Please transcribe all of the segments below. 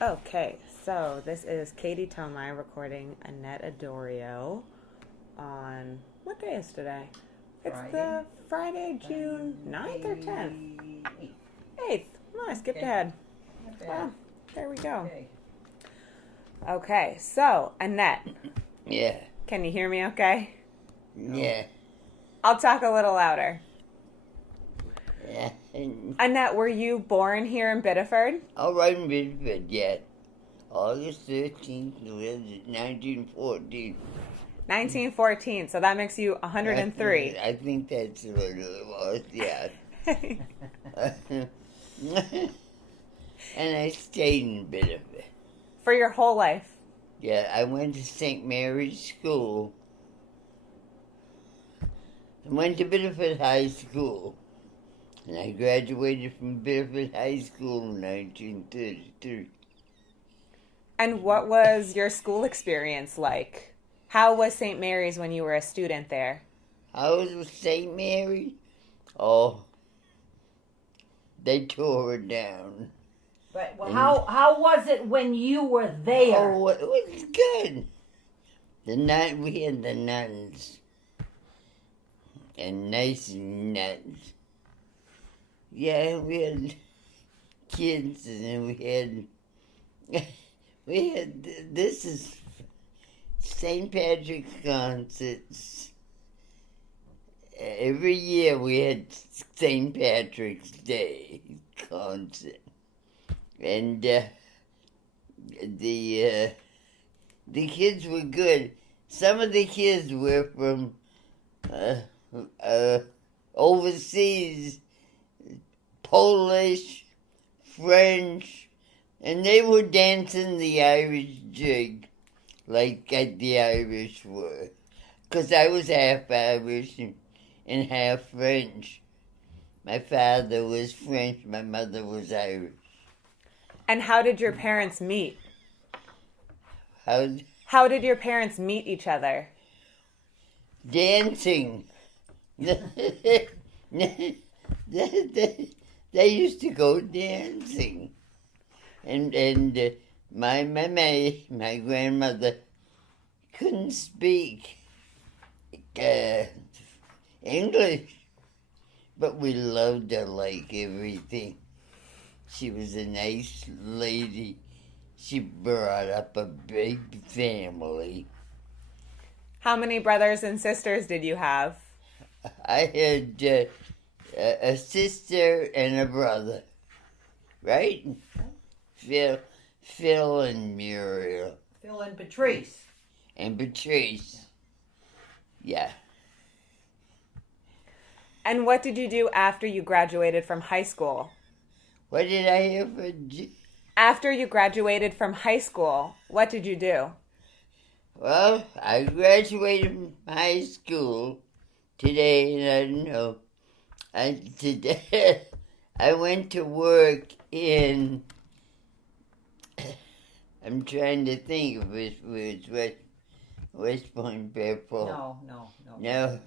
Okay, so this is Katie Tomei recording Annette Addorio on what day is today? It's Friday. the Friday, June 9th or 10th? 8th. Oh, I skipped Okay. ahead. Not bad. Well, there we go. Okay. Okay, so Annette, Yeah, can you hear me okay? yeah, I'll talk a little louder. yeah. Annette, were you born here in Biddeford? All right in Biddeford, yeah. August 13th, 1914. 1914, so that makes you 103. I think that's what it was, yeah. And I stayed in Biddeford. For your whole life. Yeah, I went to St. Mary's School. I went to Biddeford High School. And I graduated from Biddeford High School in 1933. And what was your school experience like? How was St. Mary's when you were a student there? I was with St. Mary. Oh, they tore it down. But how was it when you were there? Oh, it was good. We had the nuns. And nice nuns. Yeah, we had kids, and this is St. Patrick's concerts. Every year we had St. Patrick's Day concert. And the kids were good. Some of the kids were from overseas, Polish, French, and they were dancing the Irish jig like the Irish were. Because I was half Irish and half French. My father was French, my mother was Irish. And how did your parents meet? How How did your parents meet each other? dancing. they used to go dancing. And my grandmother couldn't speak English, but we loved her like everything. She was a nice lady. She brought up a big family. How many brothers and sisters did you have? I had a sister and a brother, right? Phil and Muriel. Phil and Patrice. And Patrice. Yeah. And what did you do after you graduated from high school? What did I ever do? After you graduated from high school, what did you do? Well, I graduated from high school today, and I don't know. Today I went to work in. I'm trying to think of it was West Point, Fairfield. No. No.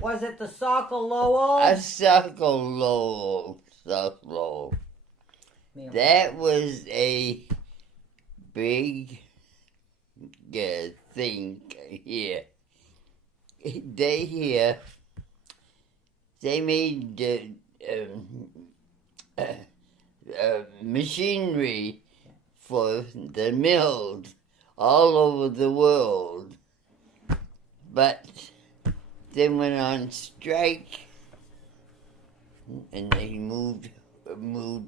Was it the Saco-Lowell? A Saco-Lowell. That was a big thing here. They made machinery for the mills all over the world, but they went on strike, and they moved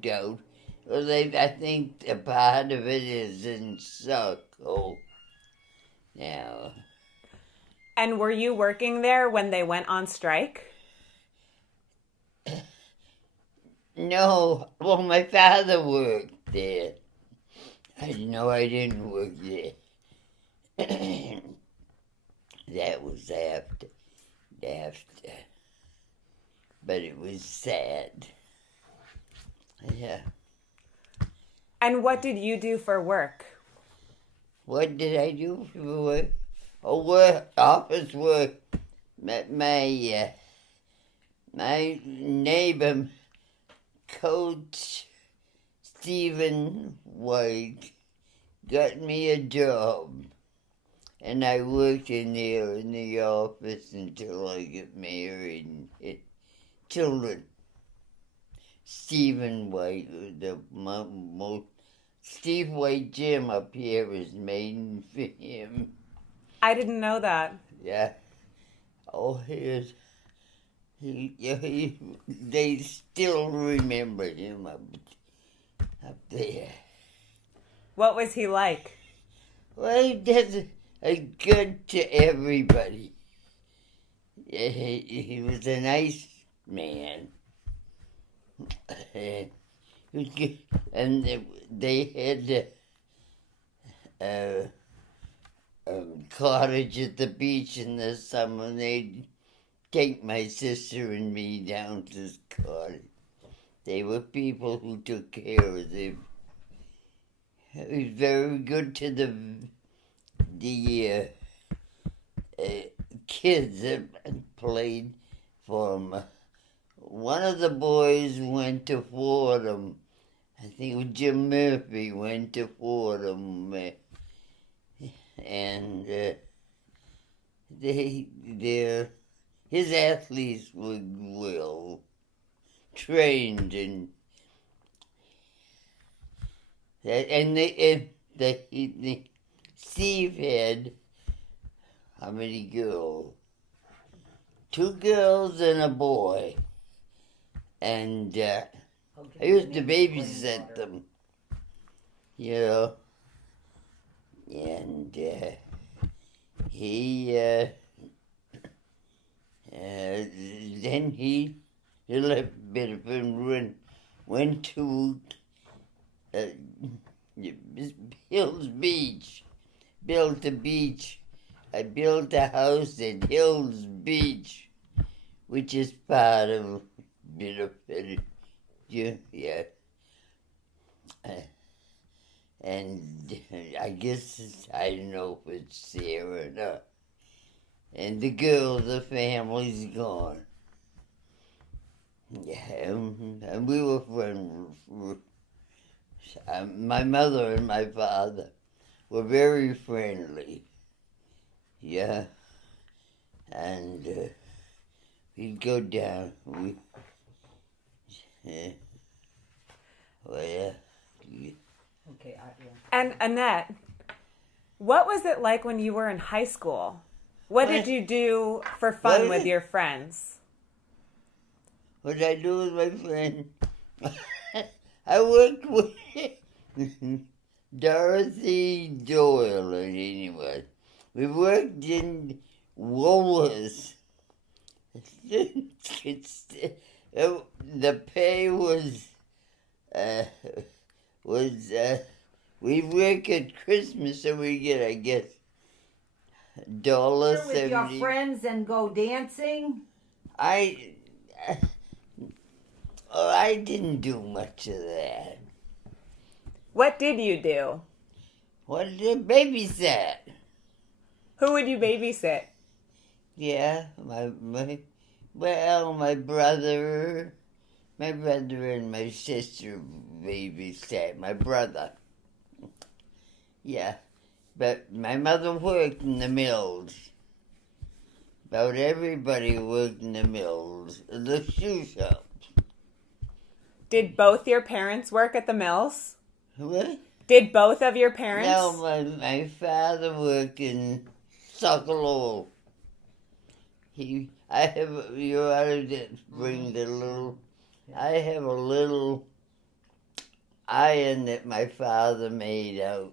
out. Well, I think a part of it is in Saco now. And were you working there when they went on strike? No, well, my father worked there. I didn't work there. That was after. But it was sad. Yeah. And what did you do for work? What did I do for work? Oh, office work. My neighbor, Coach Stephen White got me a job, and I worked in there in the office until I got married and had children. Stephen White, the most Steve White Jim up here is Maine for him. I didn't know that. Yeah. Oh, they still remember him up there. What was he like? Well, he does a good to everybody. He was a nice man. And they had a cottage at the beach in the summer, and they'd take my sister and me down to this cottage. They were people who took care of them. He was very good to the kids that played for him. One of the boys went to Fordham. I think it was Jim Murphy went to Fordham, and his athletes were well trained, and Steve had how many girls? 2 girls and a boy. And I used to babysit them, you know. And then he left Biddeford and went to Hills Beach, built a beach. I built a house at Hills Beach, which is part of Biddeford, yeah. And I guess, I don't know if it's there or not. And the girl, the family's gone. Yeah, and we were friends. My mother and my father were very friendly. Yeah. And we'd go down. Yeah. Okay, And Annette, what was it like when you were in high school? What did you do for fun with your friends? What did I do with my friend? I worked with Dorothy Doyle, anyway. We worked in Woolworths. The pay was we work at Christmas, so we get, I guess, $1.70. with your friends and go dancing? I didn't do much of that. What did you do? What did babysat? Who would you babysit? Yeah, my brother and my sister babysat. My brother. Yeah, but my mother worked in the mills. About everybody worked in the mills, the shoe shops. Did both your parents work at the mills? What? Did both of your parents? No, my father worked in Saco-Lowell. You ought to bring the little. I have a little iron that my father made, and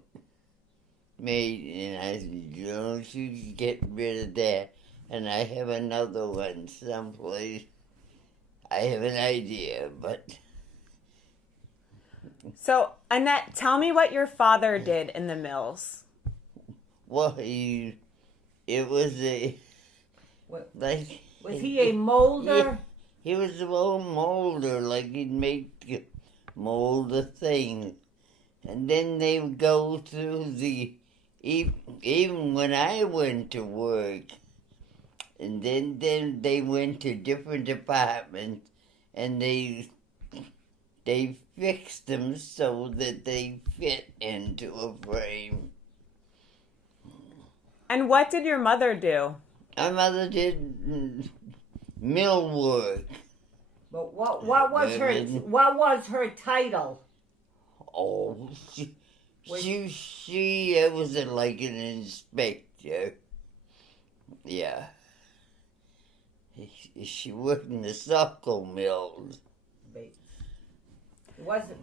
I said, you should get rid of that. And I have another one someplace. I have an idea, but. So, Annette, tell me what your father did in the mills. Well, it was Was he a molder? He was a old molder, like he'd make mold a thing. And then they would go through even when I went to work, and then they went to different departments, and they they fixed them so that they fit into a frame. And what did your mother do? My mother did mill work. But what was her title? Oh, she was like an inspector. Yeah. She worked in the Saco mills.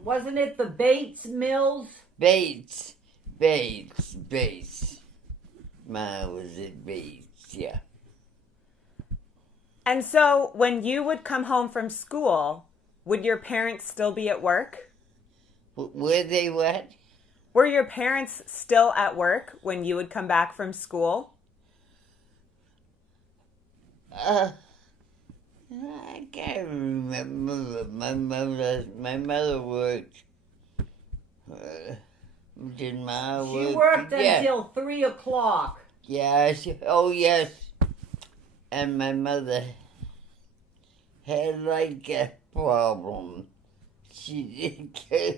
Wasn't it the Bates Mills? Bates. Mine was at Bates, yeah. And so when you would come home from school, would your parents still be at work? Were they what? Were your parents still at work when you would come back from school? I can't remember. My mother worked. Did my work? She worked until 3 o'clock. Yes. Oh, yes. And my mother had like a problem. She did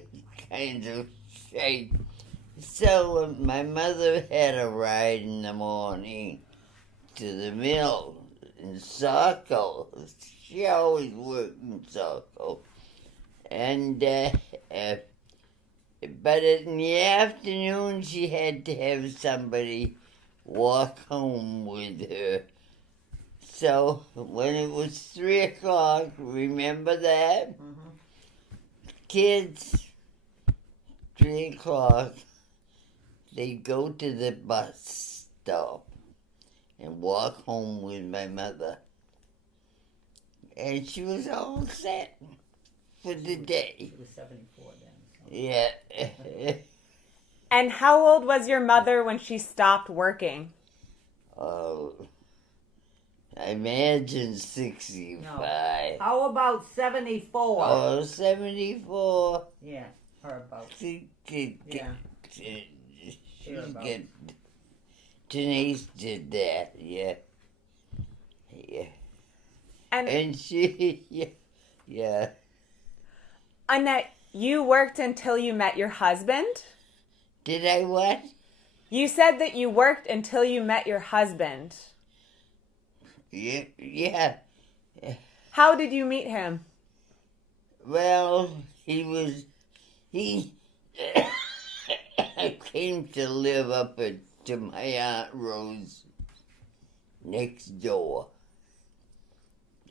kind of shake. So my mother had a ride in the morning to the mill in Saco. She always worked in Saco. And, but in the afternoon she had to have somebody walk home with her. So when it was 3 o'clock, remember that? Mm-hmm. Kids, 3 o'clock, they go to the bus stop and walk home with my mother. And she was all set for the day. She was 74 then. So. Yeah. And how old was your mother when she stopped working? Oh, I imagine 65. No. How about 74? Oh, 74. Yeah, her about. Denise did that, yeah. And she, yeah. Annette, you worked until you met your husband? Did I what? You said that you worked until you met your husband. Yeah. How did you meet him? Well, he came to live up to my Aunt Rose next door.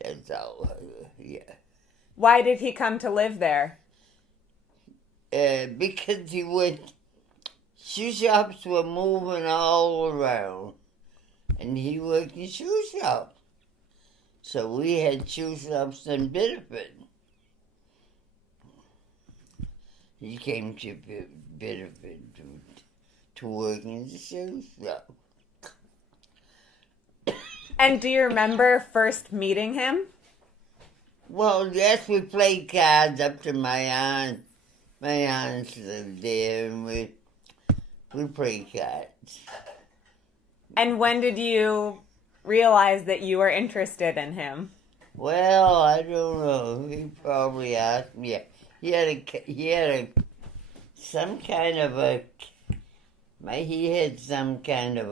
That's all, yeah. Why did he come to live there? Because shoe shops were moving all around, and he worked in shoe shops. So we had shoe shops in Biddeford. He came to Biddeford to work in the shoe shop. And do you remember first meeting him? Well, yes, we played cards up to my aunt. My aunts lived there, and we played cards. And when did you realize that you were interested in him? Well, I don't know. He probably asked me. He had some kind of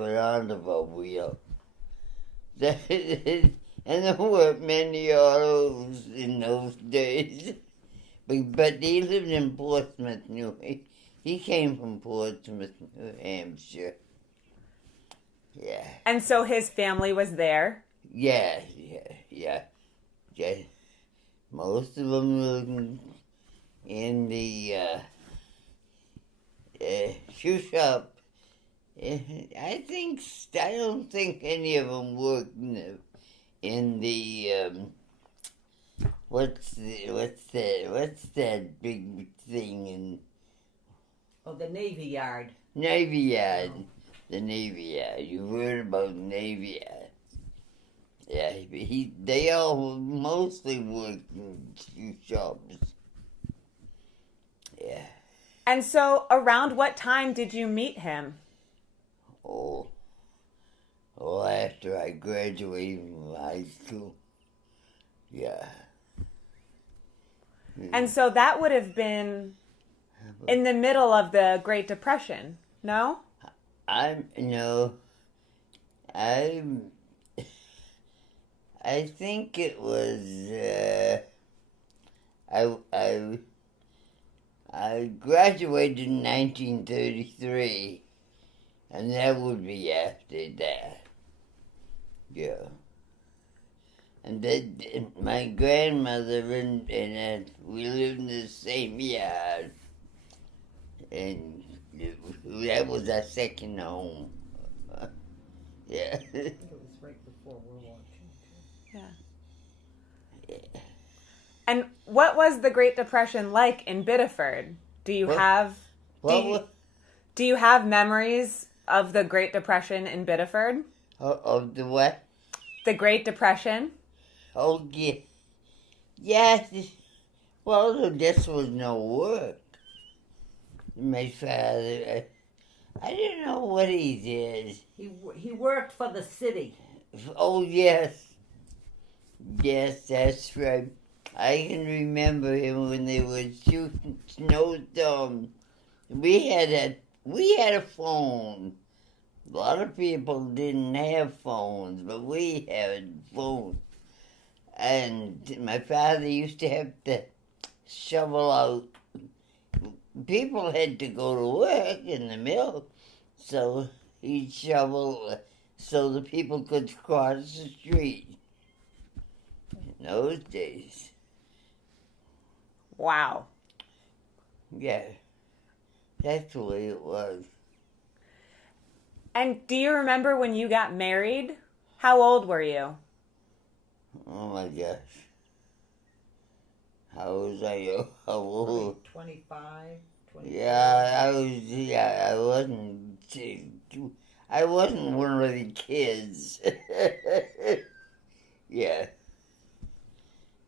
an automobile. And there weren't many autos in those days. But he lived in Portsmouth, he came from Portsmouth, New Hampshire. Yeah. And so his family was there? Yeah. Most of them lived in the shoe shop. I don't think any of them worked in the what's that big thing in? Oh, the Navy Yard. Navy Yard. The Navy Yard. You heard about Navy Yard. Yeah, they all mostly worked in shoe shops. Yeah. And so around what time did you meet him? Oh, after I graduated from high school. Yeah. And so that would have been in the middle of the Great Depression, no? I think it was. I graduated in 1933, and that would be after that. Yeah. And then my grandmother and we lived in the same yard, and that was our second home. Yeah. I think it was right before World War II. Yeah. And what was the Great Depression like in Biddeford? Do you have memories of the Great Depression in Biddeford? Of the what? The Great Depression? Oh, yeah. Yes. Well, this was no work. My father, I don't know what he did. He worked for the city. Oh, yes. Yes, that's right. I can remember him when they were shooting snowstorms. We had a phone. A lot of people didn't have phones, but we had phones. And my father used to have to shovel out. People had to go to work in the mill, so he'd shovel so the people could cross the street in those days. Wow. Yeah, that's the way it was. And do you remember when you got married? How old were you? Oh my gosh. How was I? How old? 25, 24. Yeah, I wasn't one of the kids. Yeah.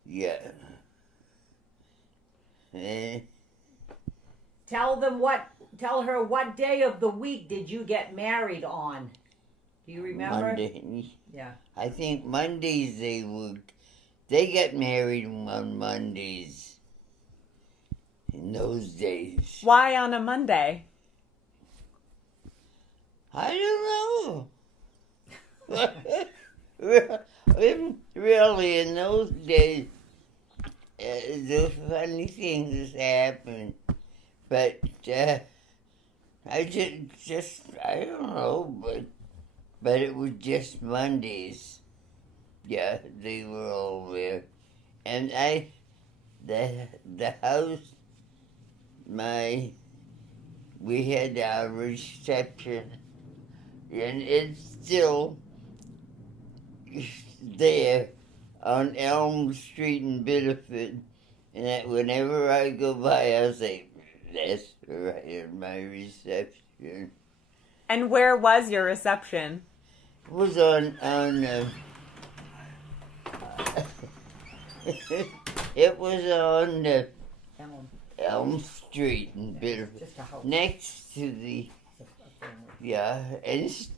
Yeah. Tell her what day of the week did you get married on? Do you remember? Monday. Yeah. I think Mondays they got married on Mondays in those days. Why on a Monday? I don't know. Really, in those days, the funny things happened. But I don't know, but it was just Mondays. Yeah, they were all there. And the house, we had our reception, and it's still there on Elm Street in Biddeford. And that whenever I go by, I say, that's right in my reception. And where was your reception? It was on it was on Elm Street in Biddeford, Just a house. next to the and it's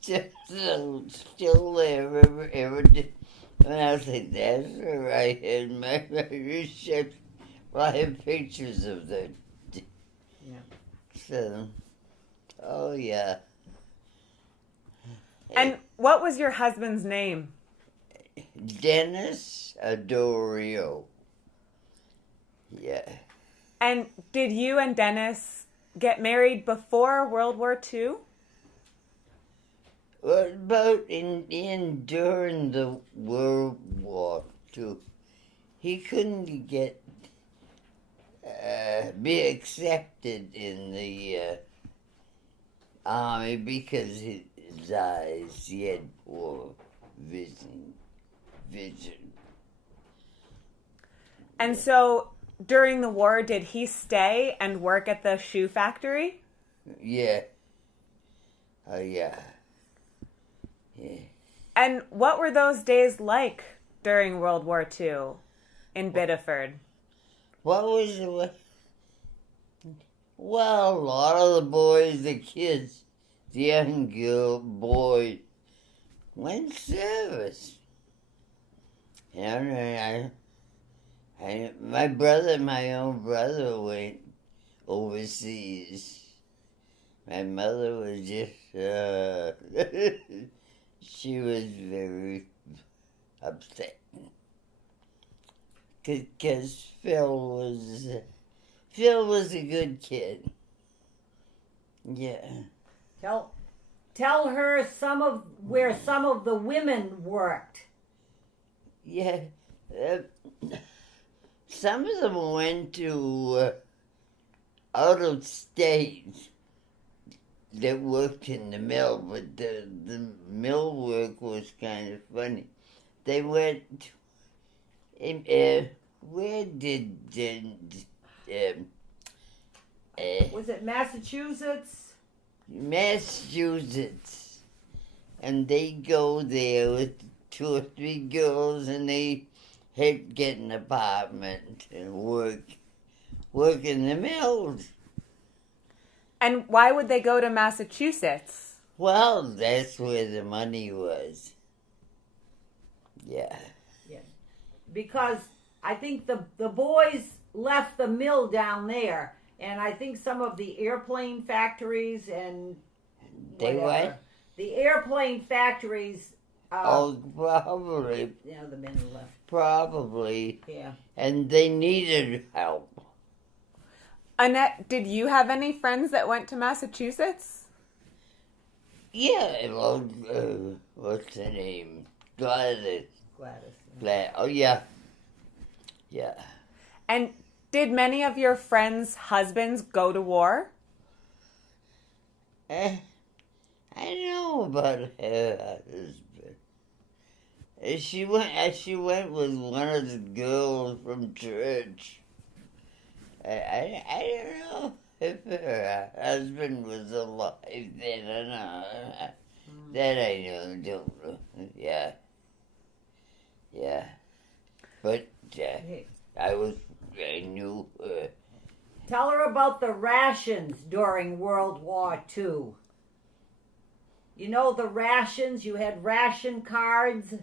still there and I was like, that's where I had my reception. Well, I have pictures of that. Yeah. So, oh yeah. And what was your husband's name? Dennis Addorio. Yeah. And did you and Dennis get married before World War II? Well, about during the World War II, he couldn't be accepted in the army because his eyes, he had poor vision. And so during the war, did he stay and work at the shoe factory? Yeah. Oh, yeah. Yeah. And what were those days like during World War II in Biddeford? What was it? Well, a lot of the boys, the kids, the young boys, went service. And My own brother went overseas. My mother was just, she was very upset. Because Phil was a good kid. Yeah. Tell her where some of the women worked. Yeah. Some of them went to out of state that worked in the mill, but the mill work was kind of funny. They went. Where did Was it Massachusetts? Massachusetts, and they go there with 2 or 3 girls, and they get an apartment and work in the mills. And why would they go to Massachusetts? Well, that's where the money was. Yeah. Yeah. Because I think the boys left the mill down there, and I think some of the airplane factories and They whatever. what? The airplane factories. Probably. Yeah, the men left. Probably. Yeah. And they needed help. Annette, did you have any friends that went to Massachusetts? Yeah, well, what's her name? Gladys. Gladys. Oh, yeah. Yeah. And did many of your friends' husbands go to war? I know about her husband. She went with one of the girls from church. I don't know if her husband was alive then or not. That I don't know. Yeah. Yeah. But I knew her. Tell her about the rations during World War II. You know the rations? You had ration cards.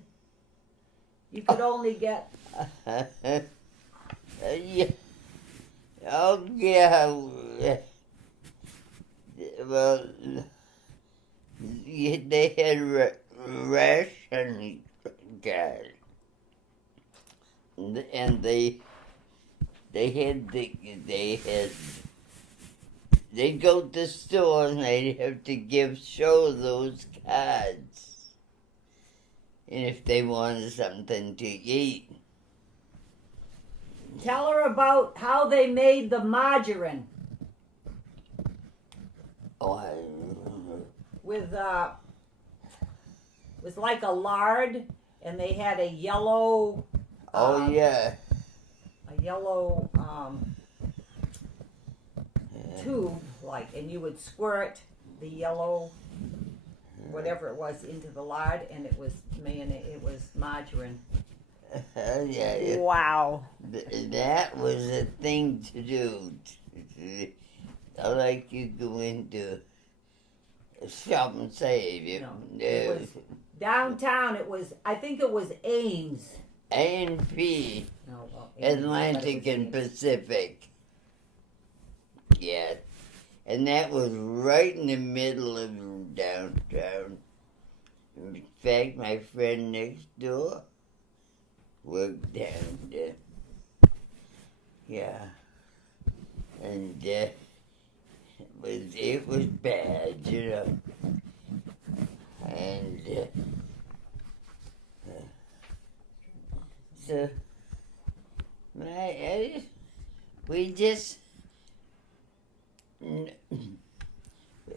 You could only get... Yeah. Oh, yeah. Well, they had ration cards. And they'd go to the store and they'd have to show those cards. And if they wanted something to eat. Tell her about how they made the margarine. Oh, I remember. With, it was like a lard, and they had a yellow... Oh, yeah. A yellow tube, and you would squirt the yellow, whatever it was, into the lard, and it was margarine. Yeah. Wow. That was a thing to do. Like you go into Shop and Save. No, it was downtown. I think it was Ames. A&P. No, Ames, Atlantic and Pacific. Yeah. And that was right in the middle of downtown. In fact, my friend next door worked down there. Yeah. And it was bad, you know. And so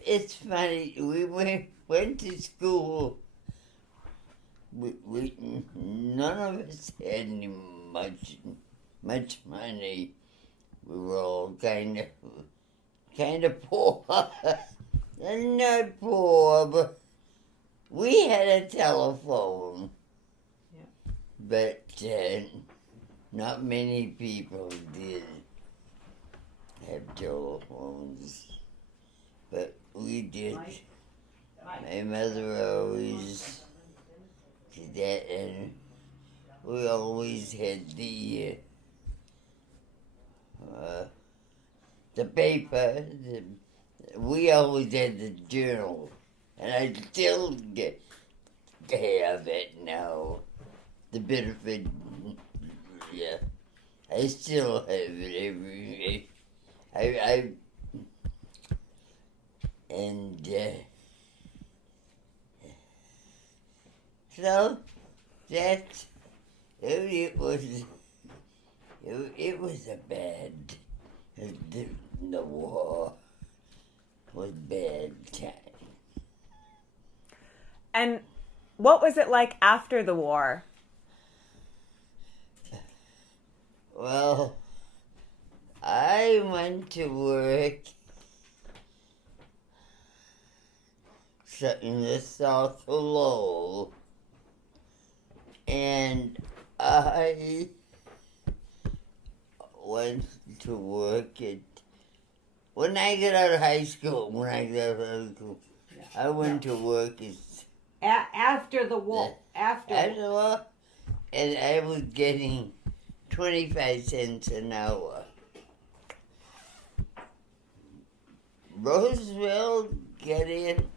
it's funny, we went to school. None of us had any much money. We were all kind of poor. And not poor, but we had a telephone. Yeah. But not many people did have telephones. But we did. My mother always did that, and we always had the the paper. We always had the journal, and I still have it now. The Biddeford, yeah. I still have it every day. So that it was a bad. The war was bad time. And what was it like after the war? Well, I went to work in the Saco-Lowell, and I went to work when I got out of high school. I went to work After the war. After the war, and I was getting 25 cents an hour. Roosevelt got in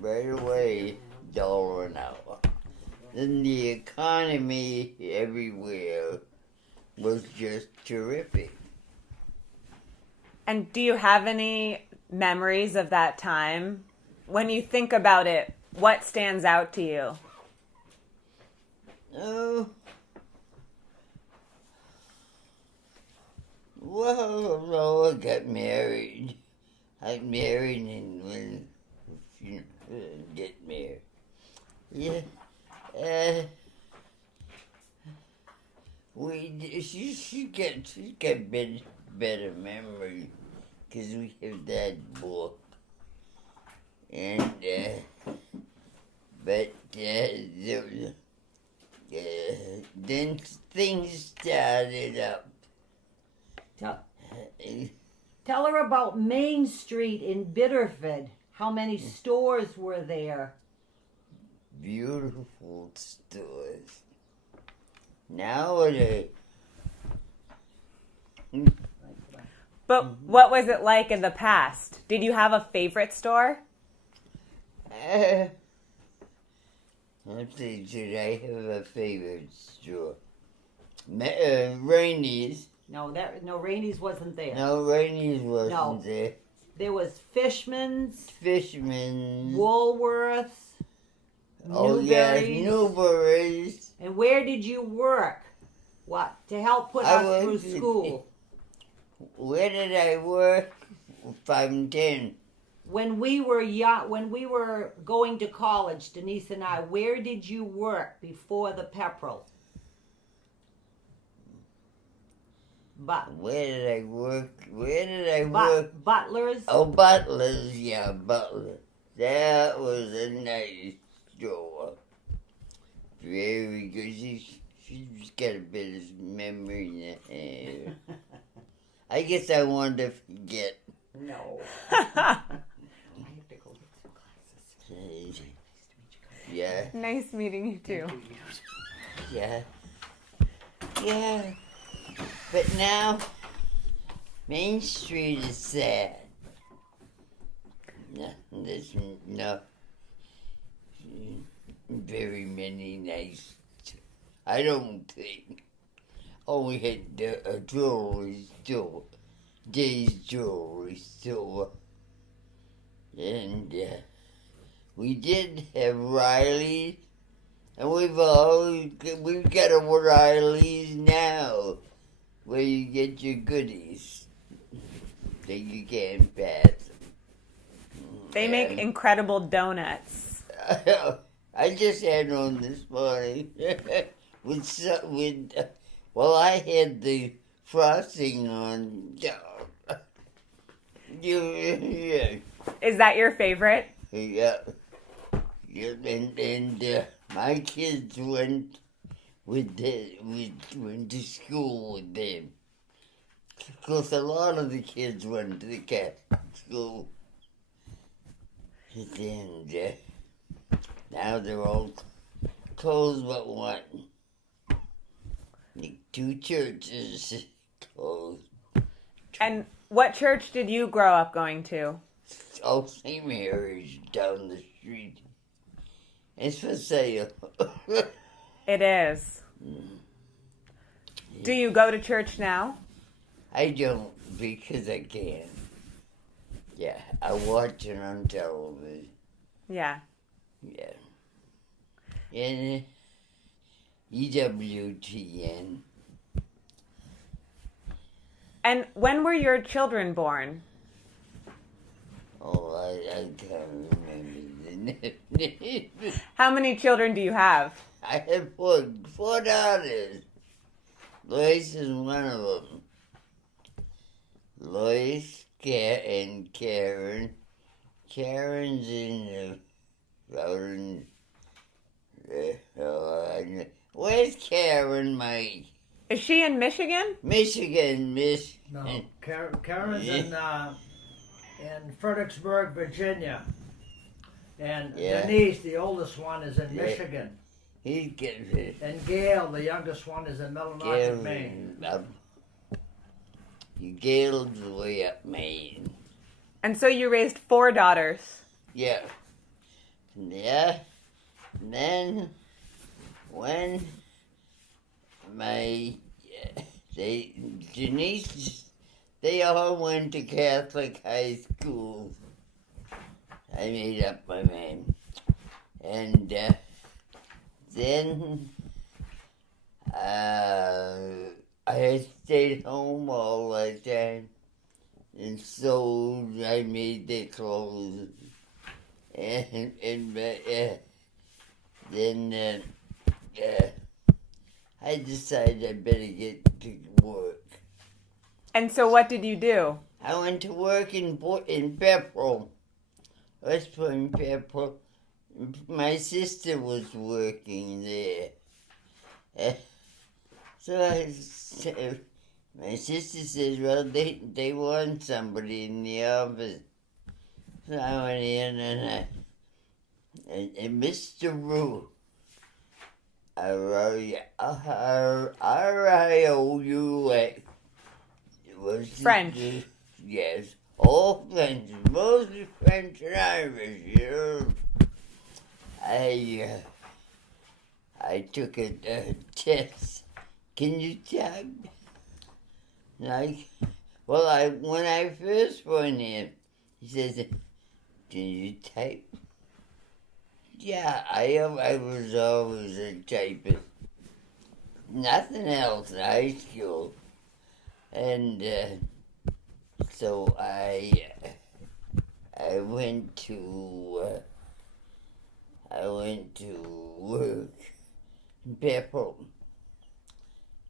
right away, $1 an hour. Then the economy everywhere was just terrific. And do you have any memories of that time? When you think about it, what stands out to you? Oh, well, I got married. I married and when get married. Yeah. She got better memory because we have that book. And but then things started up. Tell her about Main Street in Biddeford. How many stores were there? Beautiful stores. Nowadays. But what was it like in the past? Did you have a favorite store? Let's see, did I have a favorite store? Rainey's. No, Rainey's wasn't there. No, Rainey's wasn't there. There was Fishman's. Woolworth's. Oh, yes, Newberry's. And where did you work? What? To help put us through school. Where did I work? 5 and 10. When we were young, when we were going to college, Denise and I, where did you work before the Pepperell? Where did I work? Butler's. Oh, Butler's, yeah, Butler. That was a nice store. Very good. She's got a bit of memory in her hair. I guess I wanted to forget. No. Yeah. Nice meeting you too. Yeah. Yeah. But now, Main Street is sad. No, there's not very many nice. I don't think. Oh, we had a jewelry store, Day's Jewelry Store, and we did have Riley's, and we've got a Riley's now, where you get your goodies that you can't pass. They make incredible donuts. I just had one this morning well, I had the frosting on. Yeah. Is that your favorite? Yeah. And my kids went to school with them. Because a lot of the kids went to the Catholic school. And now they're all closed but one. 2 churches Oh, And what church did you grow up going to? St. Mary's down the street. It's for sale. It is. Do you go to church now? I don't because I can't. Yeah, I watch it on television. Yeah. Yeah. And EWTN. And when were your children born? Oh, I can't remember the name. How many children do you have? I have four daughters. Lois is one of them. Lois, and Karen. Karen's in where's Karen, Mike? Is she in Michigan? Michigan, Miss. No, Karen's in Fredericksburg, Virginia. And Denise, the oldest one, is in Michigan. He's getting it. And Gail, the youngest one, is in Millinocket, Maine. Gail's way up Maine. And so you raised 4 daughters. Yeah. Yeah. And then when Denise, they all went to Catholic high school. I made up my mind. And then I stayed home all the time. And so I made their clothes. And then I decided I better get to work. And so what did you do? I went to work in Biddeford, West Point, Biddeford. My sister was working there. My sister says, well, they want somebody in the office. So I went in and Mr. Rue, R-I-O-U-X. It was French. Yes, all French, mostly French and Irish, you know. I took a test. Can you type? When I first went in, he says, can you type? Yeah, I was always a typist. Nothing else in high school. And so I went to work in Biddeford.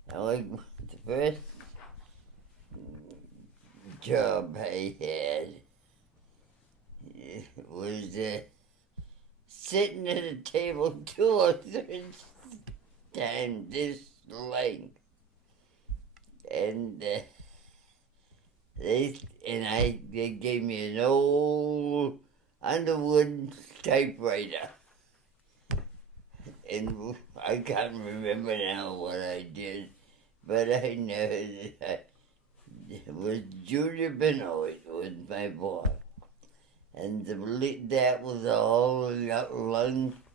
The first job I had was sitting at a table 2 or 3 times this length, and they gave me an old Underwood typewriter, and I can't remember now what I did, but I know that it was Junior Benoit was my boss. And that was all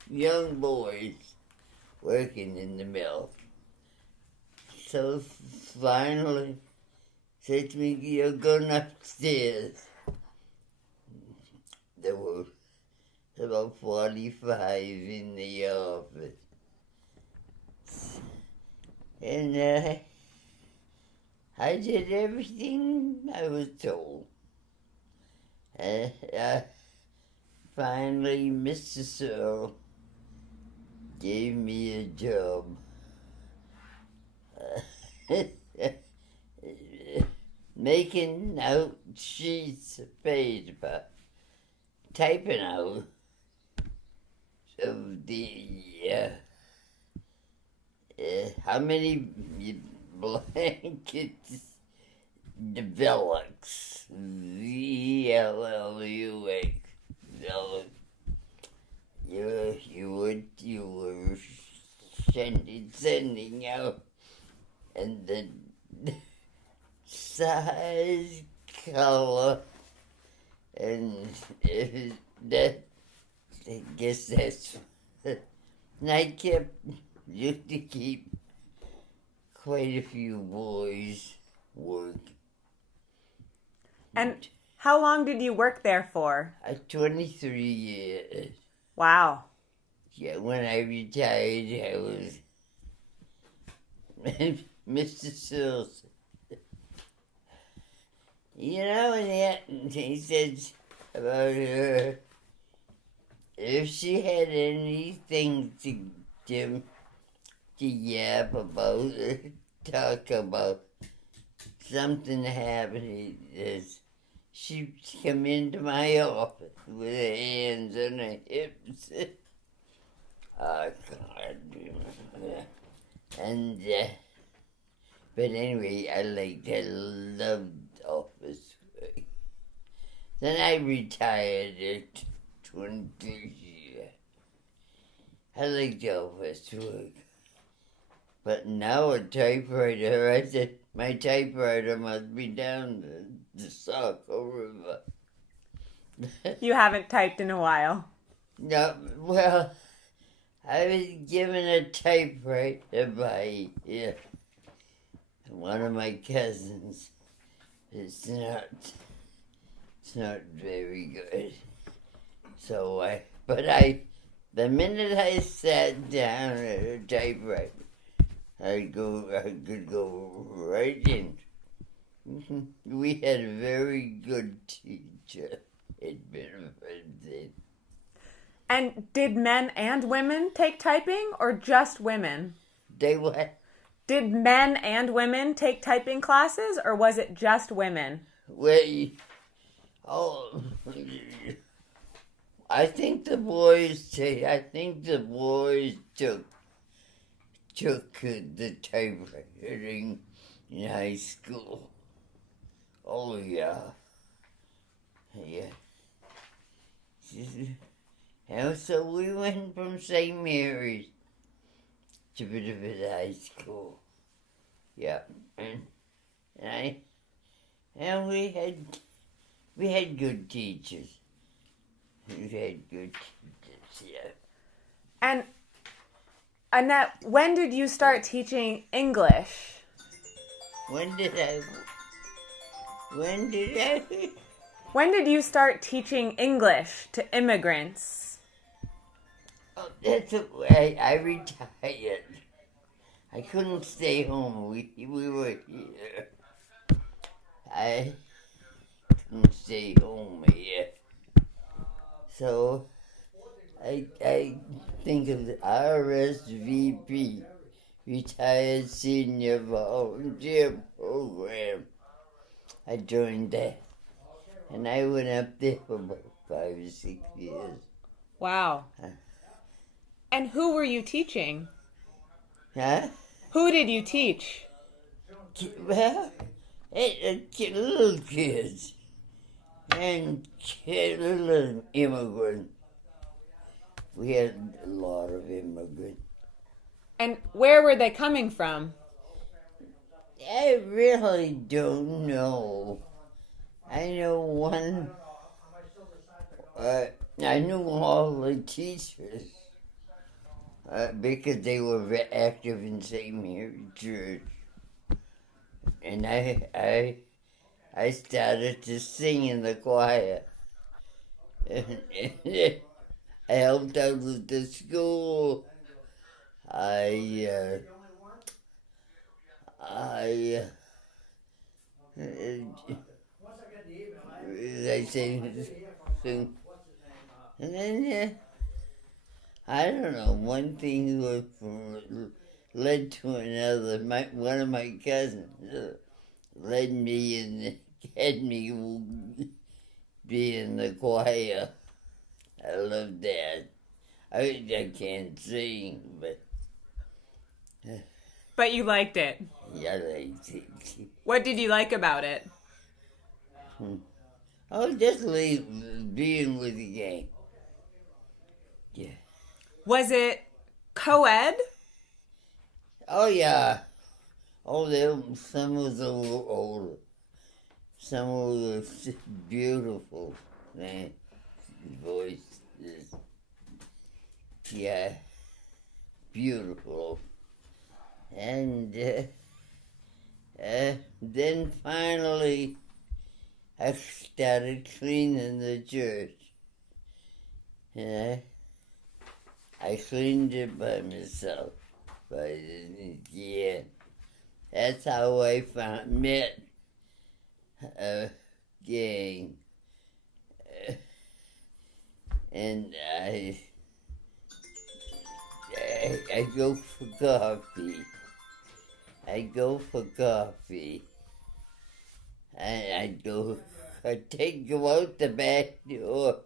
young boys working in the mill. So finally, said to me, you're going upstairs. There were about 45 in the office. And I did everything I was told. Finally, Mr. Searle gave me a job. Making out sheets of paper, typing out of the how many blankets Velux, VLLUX. You were sending out, and then size, color, and that, I guess that's, and I used to keep quite a few boys work. And how long did you work there for? 23 years. Wow. Yeah, when I retired, I was Mr. Sills. You know, and he said about her, if she had anything to yap about, talk about something happening, she'd come into my office with her hands on her hips. Oh, God. And, but anyway, I loved office work. Then I retired at 20 years. I liked office work. But now a typewriter, I said, my typewriter must be down the Saco River. You haven't typed in a while. No, well, I was given a typewriter by one of my cousins. It's not very good. So the minute I sat down at a typewriter, I could go right in. We had a very good teacher at Biddeford then. And did men and women take typing or just women? They what? Did men and women take typing classes or was it just women? Well, I think the boys took the typewriting in high school. Oh yeah. And so we went from St. Mary's to Biddeford High School. Yeah, and we had good teachers. Yeah. And Annette, when did you start teaching English? When did I? When did you start teaching English to immigrants? Oh, that's why I retired. I couldn't stay home. We were here. I couldn't stay home here. So I think of the RSVP, Retired Senior Volunteer Program. I joined that. And I went up there for about 5 or 6 years. Wow. And who were you teaching? Huh? Who did you teach? Well, little kids and little immigrants. We had a lot of immigrants. And where were they coming from? I really don't know. I know one. I knew all the teachers because they were active in St. Mary's Church, and I started to sing in the choir. I helped out with the school. I sing. And then, I don't know, one thing led to another. One of my cousins led me and had me be in the choir. I love that. I can't sing, but... But you liked it. Yeah, I liked it. What did you like about it? Oh, just being with the gang. Yeah. Was it co-ed? Oh, yeah. Some was a little older. Some was beautiful, man. Voices. Yeah, beautiful. And then finally, I started cleaning the church. And I cleaned it by myself. Yeah, that's how I met a gang. And I go for coffee. I go out the back door,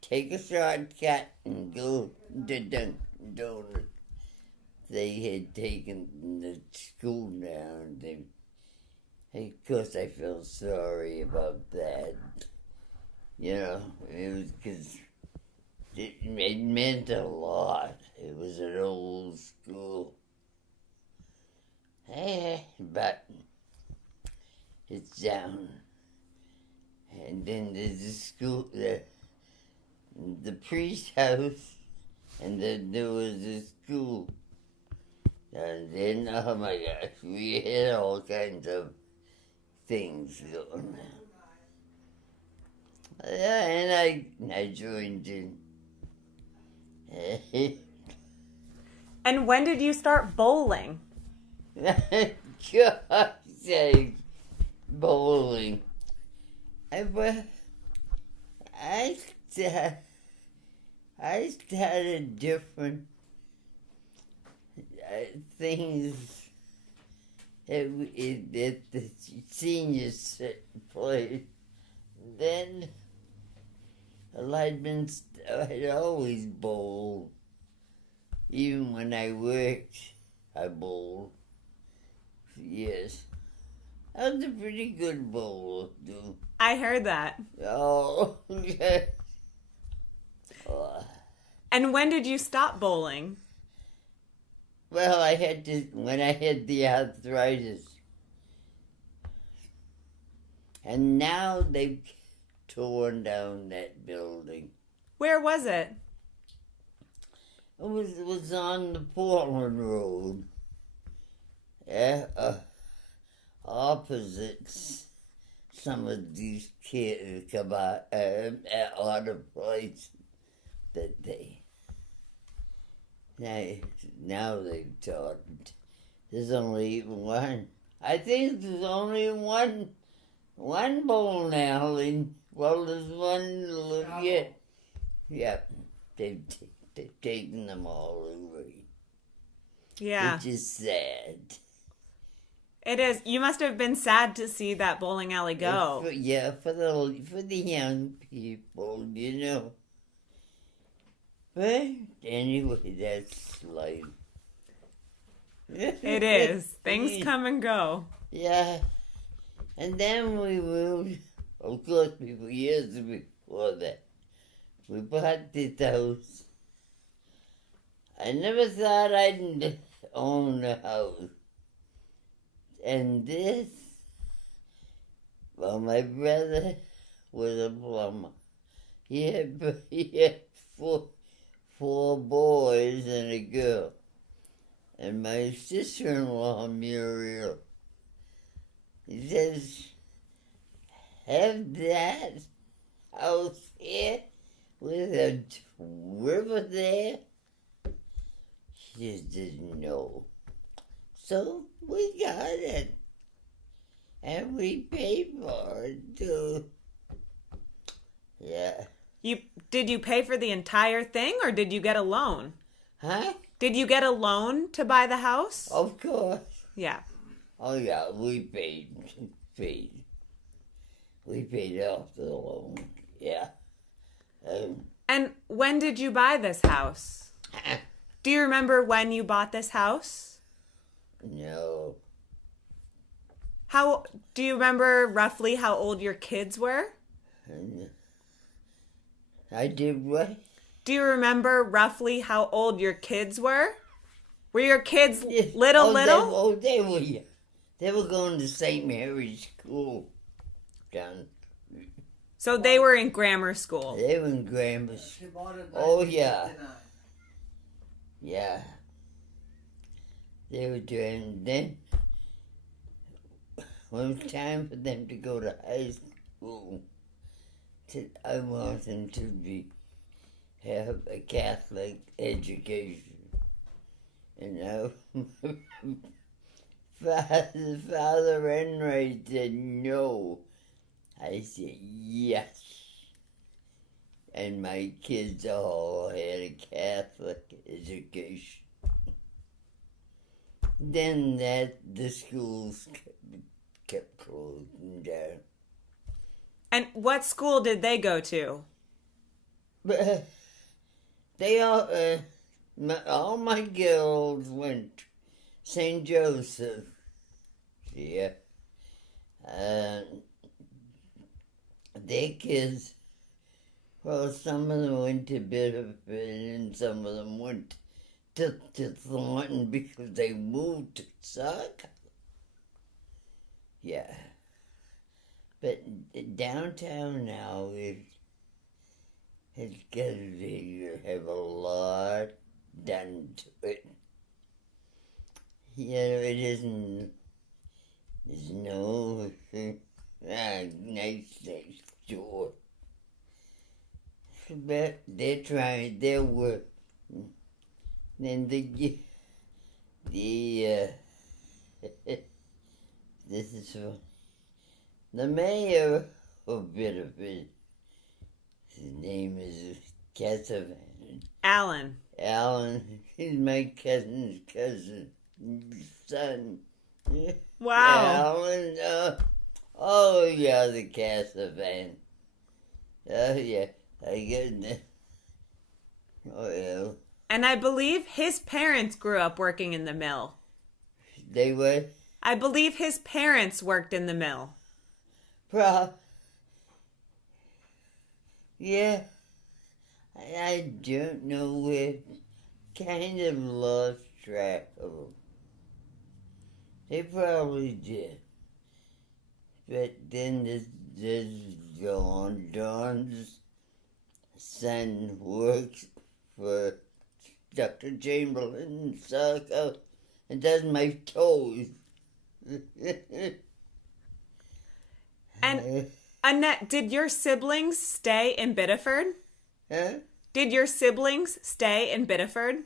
take a shortcut, and go to Dunkin' Donuts. They had taken the school down. Of course, I felt sorry about that. You know, it was because it meant a lot. It was an old school. But it's down. And then there's the school, the priest's house, and then there was the school. And then, oh my gosh, we had all kinds of things going on. And I joined in. And when did you start bowling? God sake, bowling. I started different things at the senior place. Then I'd always bowled. Even when I worked, I bowled. Yes. I was a pretty good bowler, too. I heard that. Oh, yeah. And when did you stop bowling? Well, when I had the arthritis. And now they've torn down that building. Where was it? It was on the Portland Road. Yeah, opposites some of these kids come out other places that they now they've taught. There's only one. I think there's only one bowling alley. Well, there's one. Yeah. They've taken them all away. Yeah. Which is sad. It is. You must have been sad to see that bowling alley go. For the young people, you know. But anyway, that's life. It is. Things come and go. Yeah. And then we moved, of course, years before that. We bought this house. I never thought I'd own a house. And this, well, my brother was a plumber. He had four boys and a girl. And my sister-in-law, Muriel, he says, have that house here with a river there? She just didn't know. So we got it. And we paid for it too. Yeah. Did you pay for the entire thing or did you get a loan? Huh? Did you get a loan to buy the house? Of course. Yeah. Oh yeah, we paid. We paid off the loan. Yeah. And when did you buy this house? Do you remember when you bought this house? No. Do you remember roughly how old your kids were? I did what? Do you remember roughly how old your kids were? Were your kids little? They They were going to St. Mary's School down. So they were in grammar school. They were in grammar She school. bought it in Oh, yeah. 1959. Yeah. They were doing then. When it was time for them to go to high school, I want them to have a Catholic education. And Father Enright said no. I said yes. And my kids all had a Catholic education. Then the schools kept closing down. And what school did they go to? But they all my girls went to St. Joseph. Yeah. Their kids, well, some of them went to Biddeford and some of them went to Thornton because they moved to Saco. Yeah. But downtown now it's going to have a lot done to it. You know, it isn't, there's no nice store. But they're trying, they're working. Then this is for the mayor of Biddeford. His name is Casavan. Alan. Alan. He's my cousin's son. Wow. Alan. Oh yeah, the Casavan. Oh yeah, I get it. Oh yeah. And I believe his parents grew up working in the mill. They were. I believe his parents worked in the mill. Yeah. I don't know where. Kind of lost track of them. They probably did. But then there's Dawn's son works for Dr. Chamberlain in Saco and does my toes. And Annette, did your siblings stay in Biddeford? Huh? Did your siblings stay in Biddeford?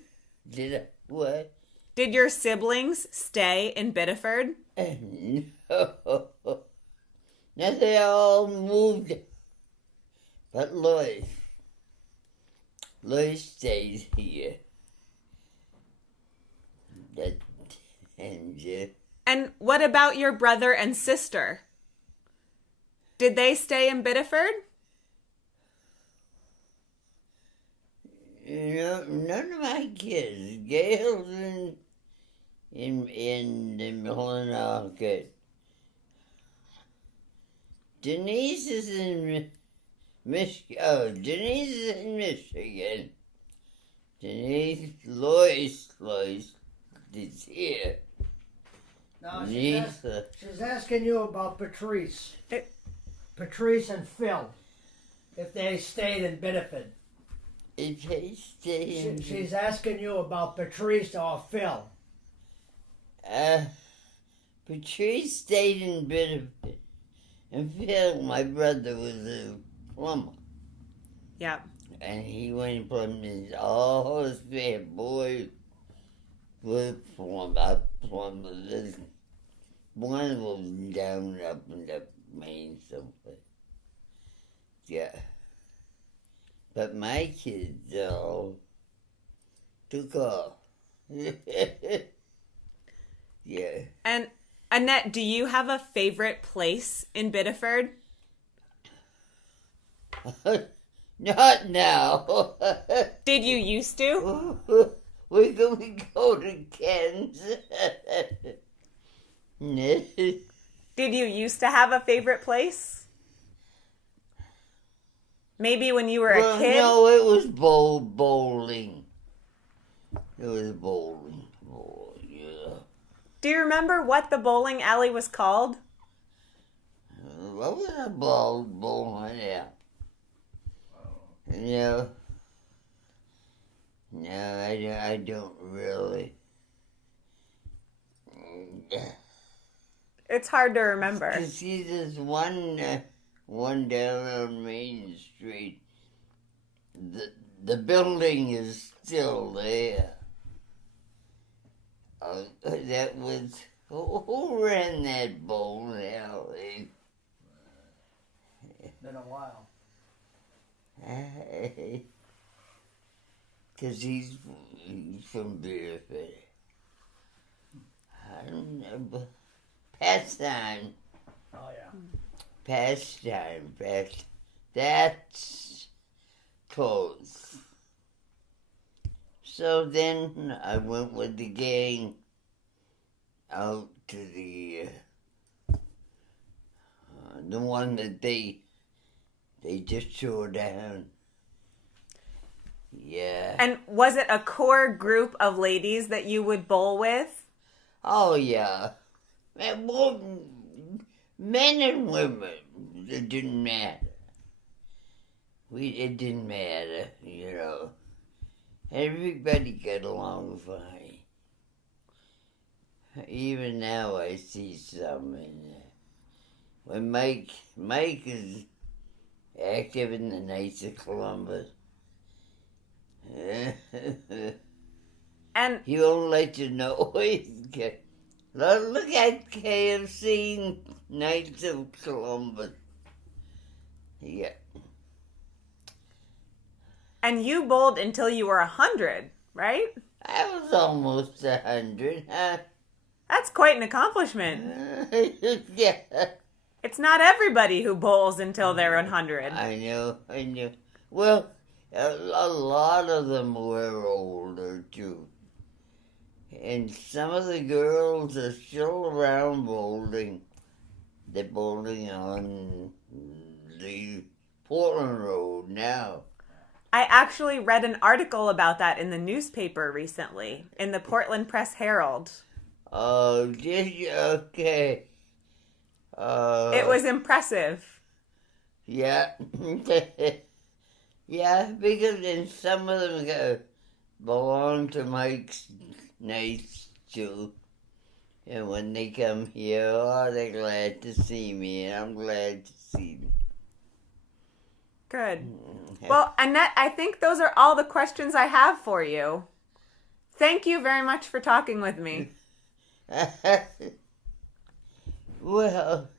Did I? What? Did your siblings stay in Biddeford? No. Now they all moved. But Lois stays here. And what about your brother and sister? Did they stay in Biddeford? None of my kids. Gail's in the Millinocket. Denise is in Michigan. Oh, Denise is in Michigan. Denise, Lois is here. Now, Denise. she's asking you about Patrice. Patrice and Phil, if they stayed in Biddeford. If they stay in... She's asking you about Patrice or Phil. Patrice stayed in Biddeford. And Phil, my brother, was a plumber. Yeah. And he went plumbing. All his fair boys were plumbers. One of them down up in the Maine somewhere. Yeah. But my kids all took off. Yeah. And Annette, do you have a favorite place in Biddeford? Not now. Did you used to? We're going to go to Kansas. Did you used to have a favorite place? Maybe when you were a kid? No, it was bowling. It was bowling. Oh, yeah. Do you remember what the bowling alley was called? What was a bowling alley? No. No, I don't really. It's hard to remember. You see, there's one down on Main Street. The building is still there. That was who ran that bowling alley? Been a while. Because he's from Biddeford. I don't know. Pastime. Oh yeah. Pastime. That's close. So then I went with the gang out to the one that they just tore down. Yeah. And was it a core group of ladies that you would bowl with? Oh yeah. Well, men and women, it didn't matter. It didn't matter, you know. Everybody got along fine. Even now I see some in there. When Mike is active in the Knights of Columbus. And he won't let you know he's got. Look at KFC Knights of Columbus. Yeah. And you bowled until you were 100, right? I was almost 100, huh? That's quite an accomplishment. Yeah. It's not everybody who bowls until they're 100. I know. Well, a lot of them were older, too. And some of the girls are still around bowling. They're bowling on the Portland Road now. I actually read an article about that in the newspaper recently, in the Portland Press Herald. Oh, did you? Okay. It was impressive. Yeah. Yeah, because then some of them belong to Mike's Nights, too. And when they come here, they're glad to see me, and I'm glad to see them. Good. Well, Annette, I think those are all the questions I have for you. Thank you very much for talking with me. Well,